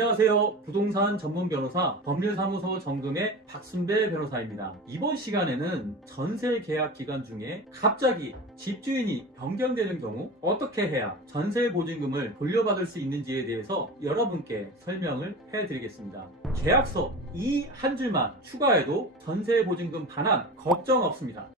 안녕하세요. 부동산 전문 변호사 법률사무소 정금의 박순배 변호사입니다. 이번 시간에는 전세 계약 기간 중에 갑자기 집주인이 변경되는 경우 어떻게 해야 전세 보증금을 돌려받을 수 있는지에 대해서 여러분께 설명을 해드리겠습니다. 계약서 이 한 줄만 추가해도 전세 보증금 반환 걱정 없습니다.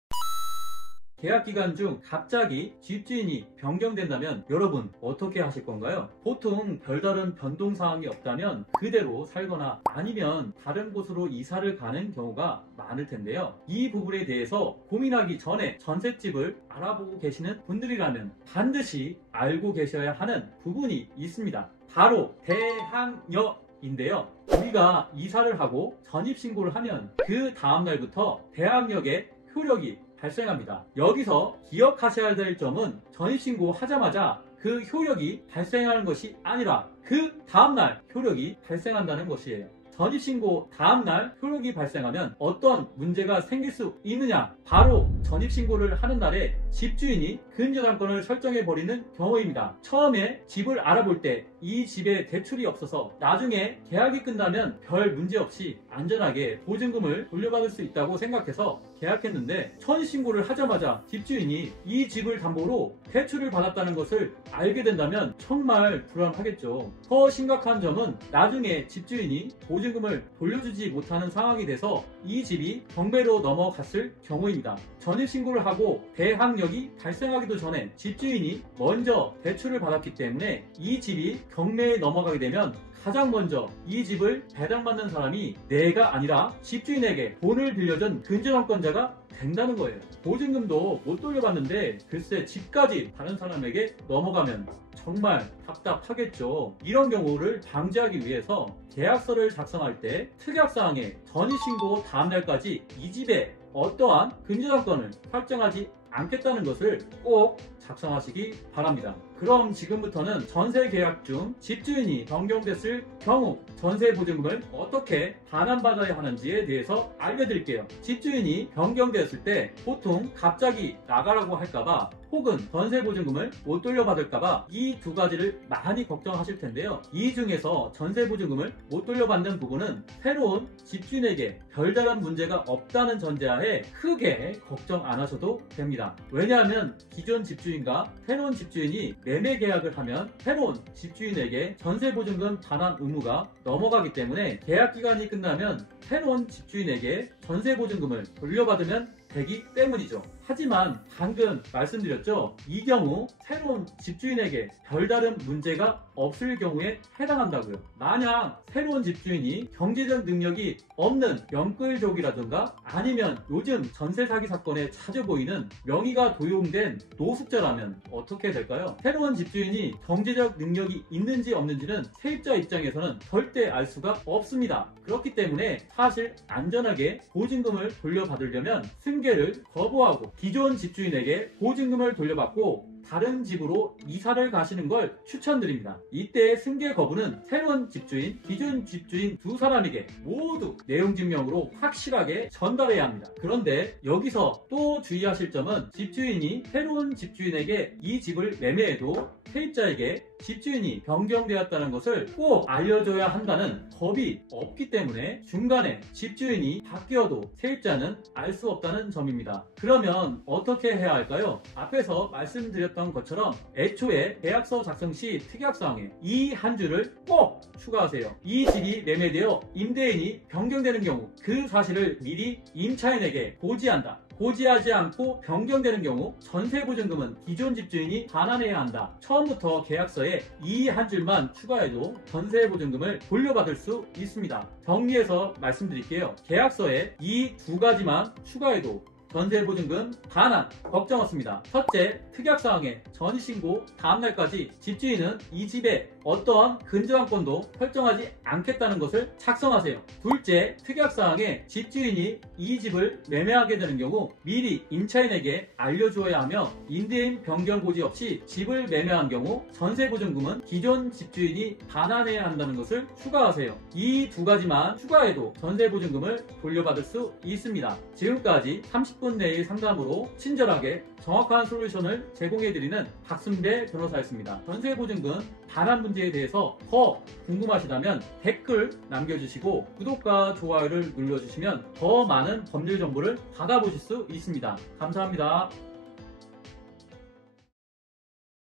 계약 기간 중 갑자기 집주인이 변경된다면 여러분 어떻게 하실 건가요? 보통 별다른 변동 사항이 없다면 그대로 살거나 아니면 다른 곳으로 이사를 가는 경우가 많을 텐데요. 이 부분에 대해서 고민하기 전에 전셋집을 알아보고 계시는 분들이라면 반드시 알고 계셔야 하는 부분이 있습니다. 바로 대항력인데요. 우리가 이사를 하고 전입신고를 하면 그 다음날부터 대항력의 효력이 발생합니다. 여기서 기억하셔야 될 점은 전입신고 하자마자 그 효력이 발생하는 것이 아니라 그 다음날 효력이 발생한다는 것이에요. 전입신고 다음날 효력이 발생하면 어떤 문제가 생길 수 있느냐? 바로 전입신고를 하는 날에 집주인이 근저당권을 설정해버리는 경우입니다. 처음에 집을 알아볼 때 이 집에 대출이 없어서 나중에 계약이 끝나면 별 문제 없이 안전하게 보증금을 돌려받을 수 있다고 생각해서 계약했는데 전입신고를 하자마자 집주인이 이 집을 담보로 대출을 받았다는 것을 알게 된다면 정말 불안하겠죠. 더 심각한 점은 나중에 집주인이 보증금을 돌려주지 못하는 상황이 돼서 이 집이 경매로 넘어갔을 경우입니다. 전입신고를 하고 대항력이 발생하기도 전에 집주인이 먼저 대출을 받았기 때문에 이 집이 경매에 넘어가게 되면 가장 먼저 이 집을 배당받는 사람이 내가 아니라 집주인에게 돈을 빌려준 근저당권자가 된다는 거예요. 보증금도 못 돌려받는데 글쎄 집까지 다른 사람에게 넘어가면 정말 답답하겠죠. 이런 경우를 방지하기 위해서 계약서를 작성할 때 특약사항에 전입신고 다음날까지 이 집에 어떠한 근저당권을 설정하지 않겠다는 것을 꼭 작성하시기 바랍니다. 그럼 지금부터는 전세 계약 중 집주인이 변경됐을 경우 전세 보증금을 어떻게 반환받아야 하는지에 대해서 알려드릴게요. 집주인이 변경되었을 때 보통 갑자기 나가라고 할까봐 혹은 전세 보증금을 못 돌려받을까봐 이 두 가지를 많이 걱정하실 텐데요. 이 중에서 전세 보증금을 못 돌려받는 부분은 새로운 집주인에게 별다른 문제가 없다는 전제하에 크게 걱정 안 하셔도 됩니다. 왜냐하면 기존 집주인과 새로운 집주인이 매매 계약을 하면 새로운 집주인에게 전세 보증금 반환 의무가 넘어가기 때문에 계약 기간이 끝나면 새로운 집주인에게 전세 보증금을 돌려받으면 되기 때문이죠. 하지만 방금 말씀드렸죠. 이 경우 새로운 집주인에게 별다른 문제가 없을 경우에 해당한다고요. 만약 새로운 집주인이 경제적 능력이 없는 명끌족이라든가 아니면 요즘 전세 사기 사건에 자주 보이는 명의가 도용된 노숙자라면 어떻게 될까요? 새로운 집주인이 경제적 능력이 있는지 없는지는 세입자 입장에서는 절대 알 수가 없습니다. 그렇기 때문에 사실 안전하게 보증금을 돌려받으려면 승계를 거부하고 기존 집주인에게 보증금을 돌려받고 다른 집으로 이사를 가시는 걸 추천드립니다. 이때 승계 거부는 새로운 집주인, 기존 집주인 두 사람에게 모두 내용증명으로 확실하게 전달해야 합니다. 그런데 여기서 또 주의하실 점은 집주인이 새로운 집주인에게 이 집을 매매해도 세입자에게 집주인이 변경되었다는 것을 꼭 알려줘야 한다는 법이 없기 때문에 중간에 집주인이 바뀌어도 세입자는 알 수 없다는 점입니다. 그러면 어떻게 해야 할까요? 앞에서 말씀드렸던 것처럼 애초에 계약서 작성 시 특약사항에 이 한 줄을 꼭 추가하세요. 이 집이 매매되어 임대인이 변경되는 경우 그 사실을 미리 임차인에게 고지한다. 고지하지 않고 변경되는 경우 전세보증금은 기존 집주인이 반환해야 한다. 처음부터 계약서에 이 한 줄만 추가해도 전세보증금을 돌려받을 수 있습니다. 정리해서 말씀드릴게요. 계약서에 이 두 가지만 추가해도 전세보증금 반환 걱정 없습니다. 첫째, 특약사항에 전입신고 다음날까지 집주인은 이 집에 어떠한 근저당권도 설정하지 않겠다는 것을 작성하세요. 둘째, 특약사항에 집주인이 이 집을 매매하게 되는 경우 미리 임차인에게 알려주어야 하며 임대인 변경 고지 없이 집을 매매한 경우 전세보증금은 기존 집주인이 반환해야 한다는 것을 추가하세요. 이 두 가지만 추가해도 전세보증금을 돌려받을 수 있습니다. 지금까지 30분 내의 상담으로 친절하게 정확한 솔루션을 제공해드리는 박순배 변호사였습니다. 전세보증금 반환 문제 문제에 대해서 더 궁금하시다면 댓글 남겨주시고 구독과 좋아요를 눌러주시면 더 많은 법률 정보를 받아보실 수 있습니다. 감사합니다.